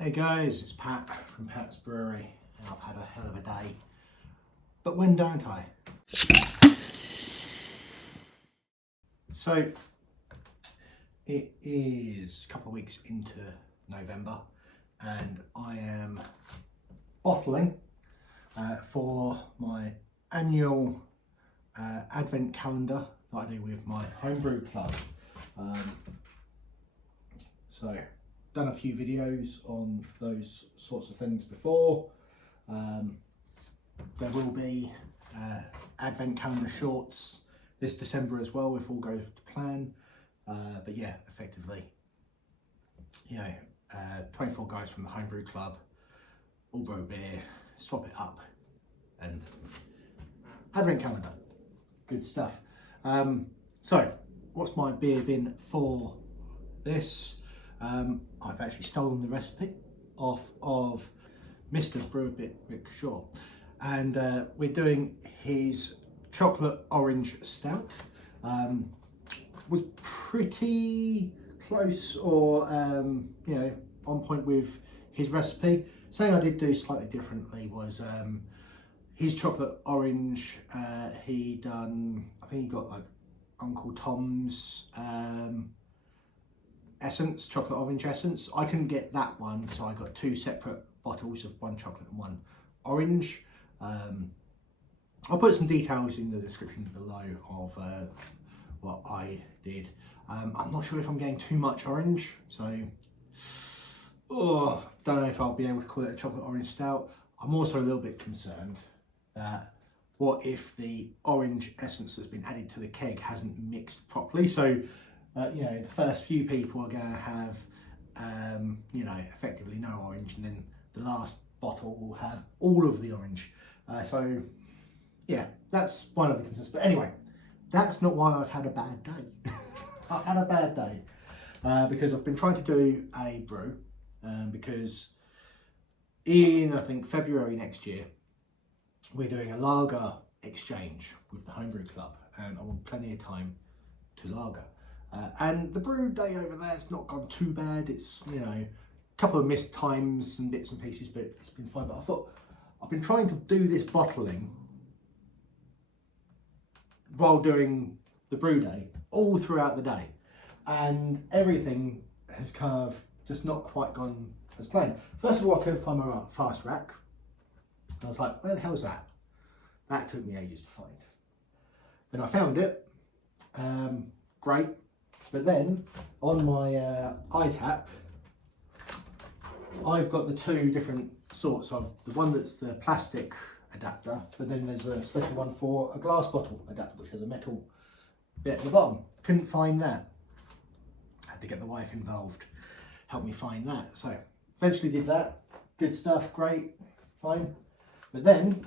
Hey guys, it's Pat from Pat's Brewery, and I've had a hell of a day. But when don't I? So, it is a couple of weeks into November, and I am bottling for my annual advent calendar that I do with my homebrew club. So, done a few videos on those sorts of things before. There will be advent calendar shorts this December as well if all goes to plan. But yeah, effectively, 24 guys from the homebrew club all brew beer, swap it up, and advent calendar, good stuff. So what's my beer bin for this? I've actually stolen the recipe off of Mr. Brewbit Rick Shaw, and we're doing his chocolate orange stout. Was pretty close or on point with his recipe. Something I did do slightly differently was his chocolate orange, he done, I think he got like Uncle Tom's essence, chocolate orange essence. I couldn't get that one, so I got two separate bottles of one chocolate and one orange. I'll put some details in the description below of what I did. I'm not sure if I'm getting too much orange, so don't know if I'll be able to call it a chocolate orange stout. I'm also a little bit concerned that what if the orange essence that's been added to the keg hasn't mixed properly. So the first few people are going to have effectively no orange, and then the last bottle will have all of the orange. So yeah, that's one of the concerns. But anyway, that's not why I've had a bad day. I've had a bad day because I've been trying to do a brew because in, I think, February next year, we're doing a lager exchange with the homebrew club, and I want plenty of time to lager. And the brew day over there, it's not gone too bad. It's, a couple of missed times and bits and pieces, but it's been fine. But I thought, I've been trying to do this bottling while doing the brew day all throughout the day, and everything has kind of just not quite gone as planned. First of all, I couldn't find my fast rack. I was like, where the hell is that? That took me ages to find. Then I found it. Great. But then on my iTap, I've got the two different sorts of the one that's the plastic adapter, but then there's a special one for a glass bottle adapter, which has a metal bit at the bottom. Couldn't find that. Had to get the wife involved, help me find that. So eventually did that. Good stuff, great, fine. But then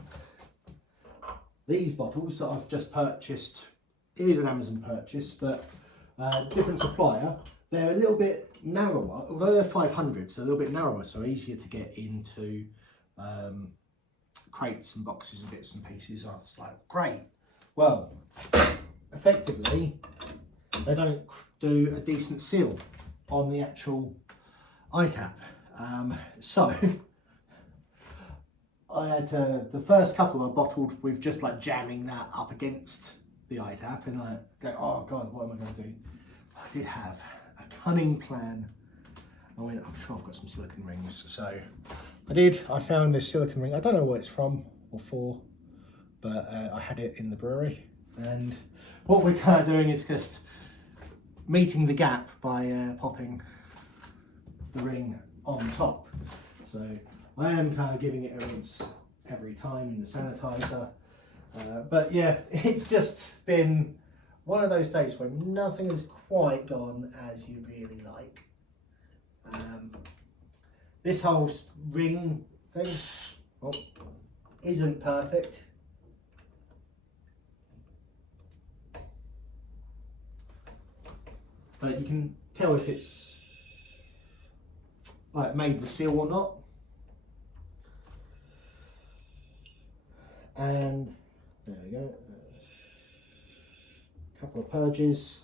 these bottles that I've just purchased, it is an Amazon purchase, but different supplier. They're a little bit narrower, although they're 500, so a little bit narrower, so easier to get into crates and boxes and bits and pieces. I was like, great. Well, effectively, they don't do a decent seal on the actual iTap. So I had the first couple I bottled with just like jamming that up against the iTap, and I go, oh God, what am I going to do? I did have a cunning plan. I went, I'm sure I've got some silicone rings. So I found this silicone ring. I don't know what it's from or for, but I had it in the brewery. And what we're kind of doing is just meeting the gap by popping the ring on top. So I am kind of giving it a rinse every time in the sanitizer. But yeah, it's just been one of those days where nothing has quite gone as you really like. This whole ring thing isn't perfect. But you can tell if it's like made the seal or not. And there we go. A couple of purges.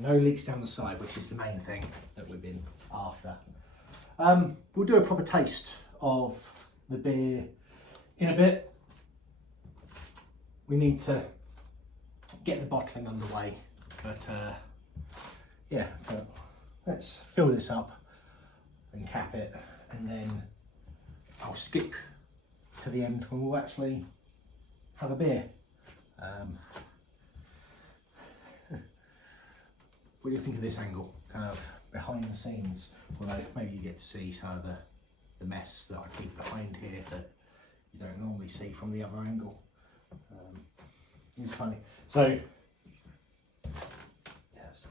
No leaks down the side, which is the main thing that we've been after. We'll do a proper taste of the beer in a bit. We need to get the bottling underway, but yeah, so let's fill this up and cap it, and then I'll skip to the end when we'll actually have a beer. What do you think of this angle, kind of behind the scenes? Although maybe you get to see some of the mess that I keep behind here that you don't normally see from the other angle. It's funny. So, yes.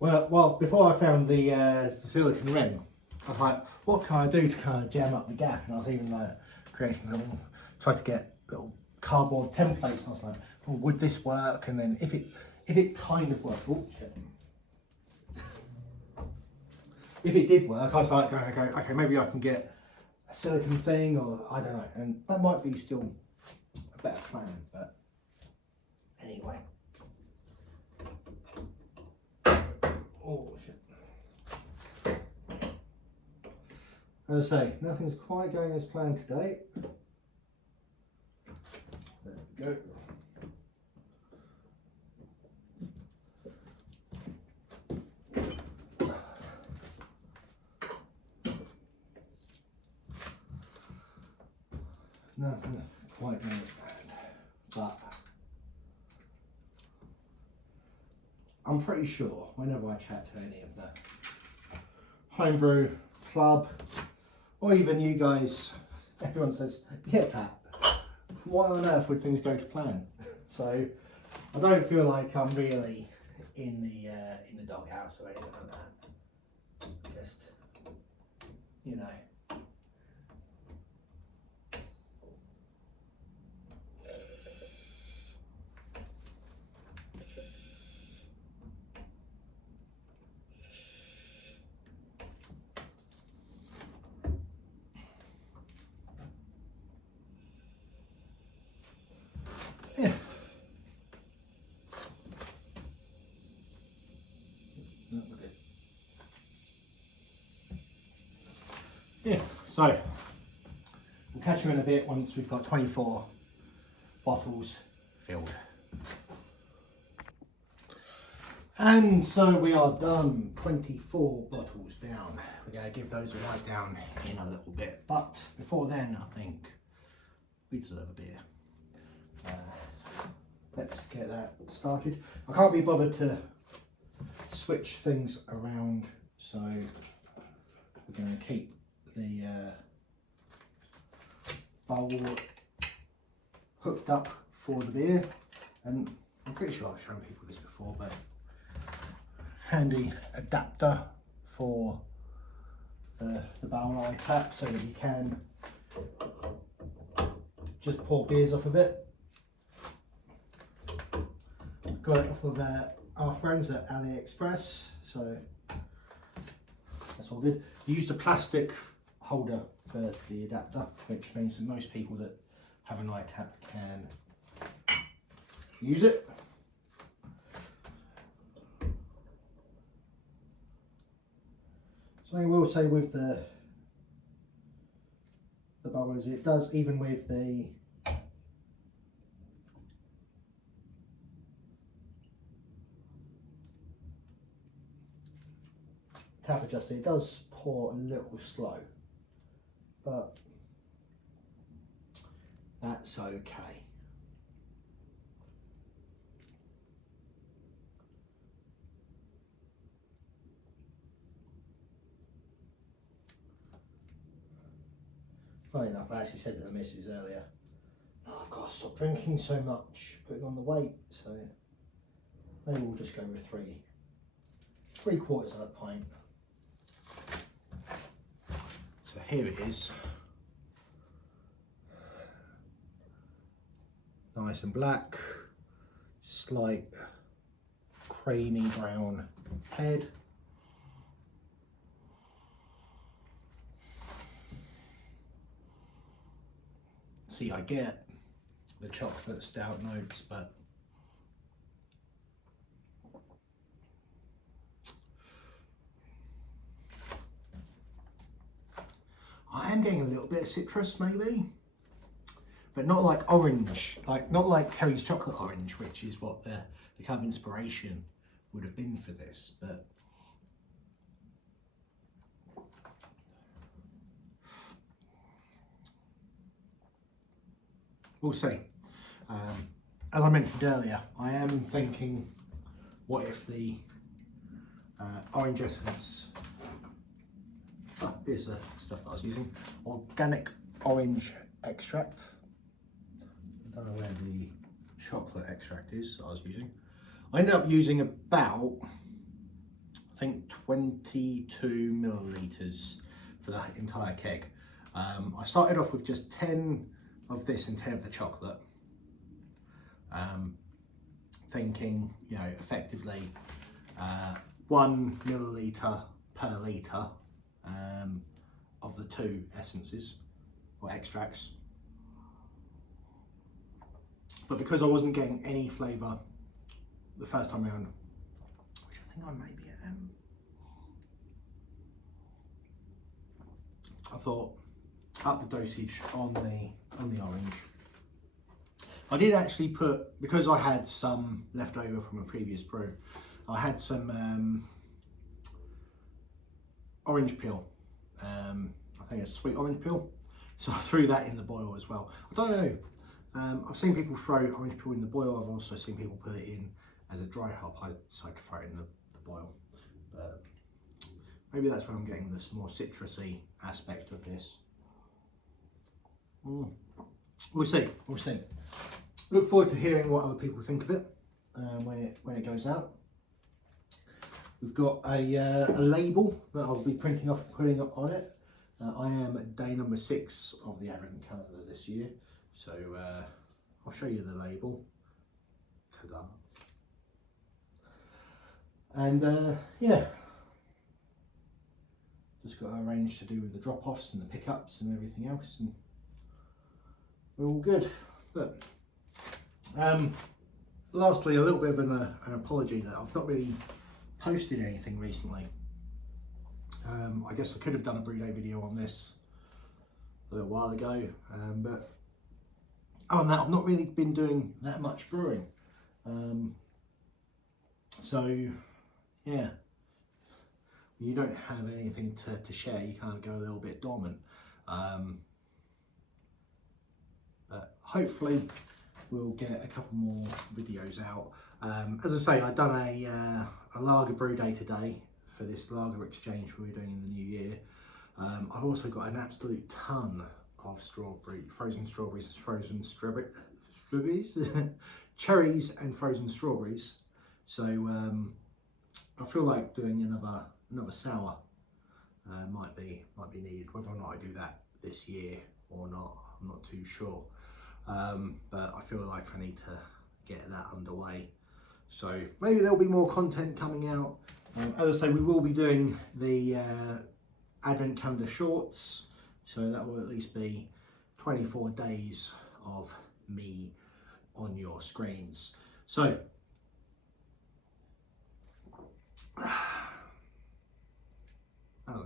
Well, before I found the silicone rim, I was like, what can I do to kind of jam up the gap? And I was even like creating little, tried to get little cardboard templates, and I was like, well, would this work? And then if it kind of worked, oh shit. If it did work, I was like, okay, maybe I can get a silicone thing, or I don't know, and that might be still a better plan, but anyway. Oh shit. As I say, nothing's quite going as planned today. There we go. Nothing quite going as planned, but I'm pretty sure whenever I chat to any of the homebrew club, or even you guys, everyone says, yeah Pat, why on earth would things go to plan? So I don't feel like I'm really in the doghouse or anything like that. Just, you know. Yeah. Yeah, so we'll catch you in a bit once we've got 24 bottles filled. And so we are done, 24 bottles down. We're going to give those a wipe down in a little bit, but before then I think we deserve a beer. Let's get that started. I can't be bothered to switch things around, so we're going to keep the bowl hooked up for the beer, and I'm pretty sure I've shown people this before, but handy adapter for the bowl eye cap so that you can just pour beers off of it. Got it off of our friends at AliExpress, so that's all good. You used a plastic holder for the adapter, which means that most people that have a night tap can use it. Something I will say with the bowl is it does, even with the tap adjuster, it does pour a little slow, but that's okay. Funny enough, I actually said to the missus earlier, oh, I've got to stop drinking so much, putting on the weight, so maybe we'll just go with three quarters of a pint. So here it is, nice and black, slight creamy brown head. See, I get the chocolate stout notes, but am getting a little bit of citrus maybe, but not like orange, not like Terry's chocolate orange, which is what the kind of inspiration would have been for this. But we'll see. As I mentioned earlier, I am thinking, what if the orange essence, here's the stuff that I was using, organic orange extract. I don't know where the chocolate extract is that I was using. I ended up using about, I think 22 millilitres for the entire keg. I started off with just 10 of this and 10 of the chocolate. Thinking, you know, effectively 1 milliliter per litre of the two essences or extracts. But because I wasn't getting any flavour the first time around, which I think I maybe am, I thought up the dosage on the orange. I did actually put, because I had some left over from a previous brew, I had some orange peel. I think it's sweet orange peel. So I threw that in the boil as well. I don't know. I've seen people throw orange peel in the boil. I've also seen people put it in as a dry hop. I decided to throw it in the boil. But maybe that's where I'm getting this more citrusy aspect of this. We'll see. We'll see. Look forward to hearing what other people think of it when it goes out. We've got a label that I'll be printing off and putting up on it. I am at day number 6 of the Advent calendar this year, so I'll show you the label. Ta-da! And yeah, just got to arrange to do with the drop-offs and the pickups and everything else, and we're all good. But lastly, a little bit of an apology that I've not really posted anything recently. I guess I could have done a brew day video on this a little while ago, but other than that, I've not really been doing that much brewing. So yeah, when you don't have anything to share, you kind of go a little bit dormant. But hopefully we'll get a couple more videos out. As I say, I've done a lager brew day today for this lager exchange we're doing in the new year. I've also got an absolute ton of frozen strawberries, cherries and frozen strawberries. So I feel like doing another sour might be needed. Whether or not I do that this year or not, I'm not too sure. But I feel like I need to get that underway. So maybe there'll be more content coming out. As I say, we will be doing the Advent calendar shorts, so that will at least be 24 days of me on your screens. So oh,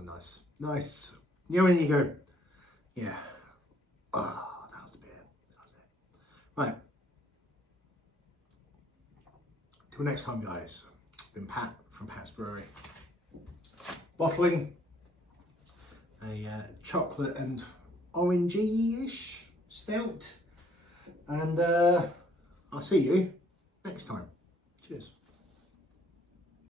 nice. You know when you go, yeah, oh, that was a bit. Right. Till next time, guys. Been Pat from Pat's Brewery. Bottling a chocolate and orangey-ish stout. And I'll see you next time. Cheers.